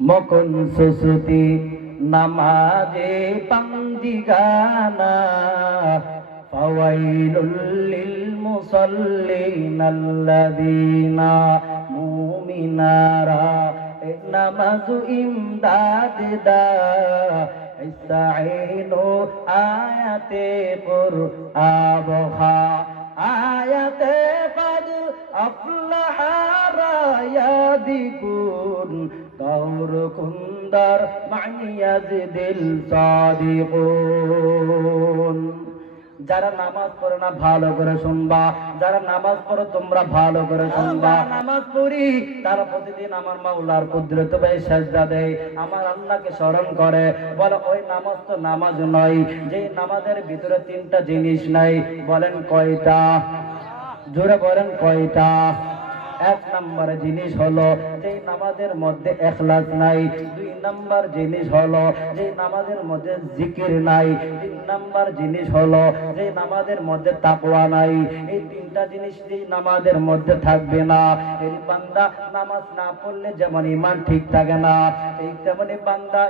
মকন সুসুতি নামাজে পাঞ্জিগানা ফাওয়াইলুল লিল মুসাল্লিন আল্লাযীনা মুমিনারা নামাজ ইমদাদ দা ইস্তাঈনু আয়াতে কুরআবহা আয়াতে قد أفلح رايادكون دور كندر معني يزدل صادقون যারা নামাজ পড়ে না ভালো করে শুনবা, যারা নামাজ পড়ো তোমরা ভালো করে শুনবা। নামাজ পড়ি তারা প্রতিদিন আমার মাওলার কুদরত ভাই সাজদা দেয়, আমার আল্লাহকে স্মরণ করে, বলে ওই নামাজ তো নামাজ নয়, যে নামাজের ভিতরে তিনটা জিনিস নাই। বলেন কয়টা? জোরে বলেন কয়টা? এক নাম্বার জিনিস হলো যে নামাজের মধ্যে ইখলাস নাই। দুই নাম্বার জিনিস হলো যে নামাজের মধ্যে জিকির নাই। তিন নাম্বার জিনিস হলো যে নামাজের মধ্যে তাকওয়া নাই। এই তিনটা জিনিস যে নামাজের মধ্যে থাকবে না, এই বান্দা নামাজ না পড়লে যেমন ঈমান ঠিক থাকে না, এই তেমনি বান্দা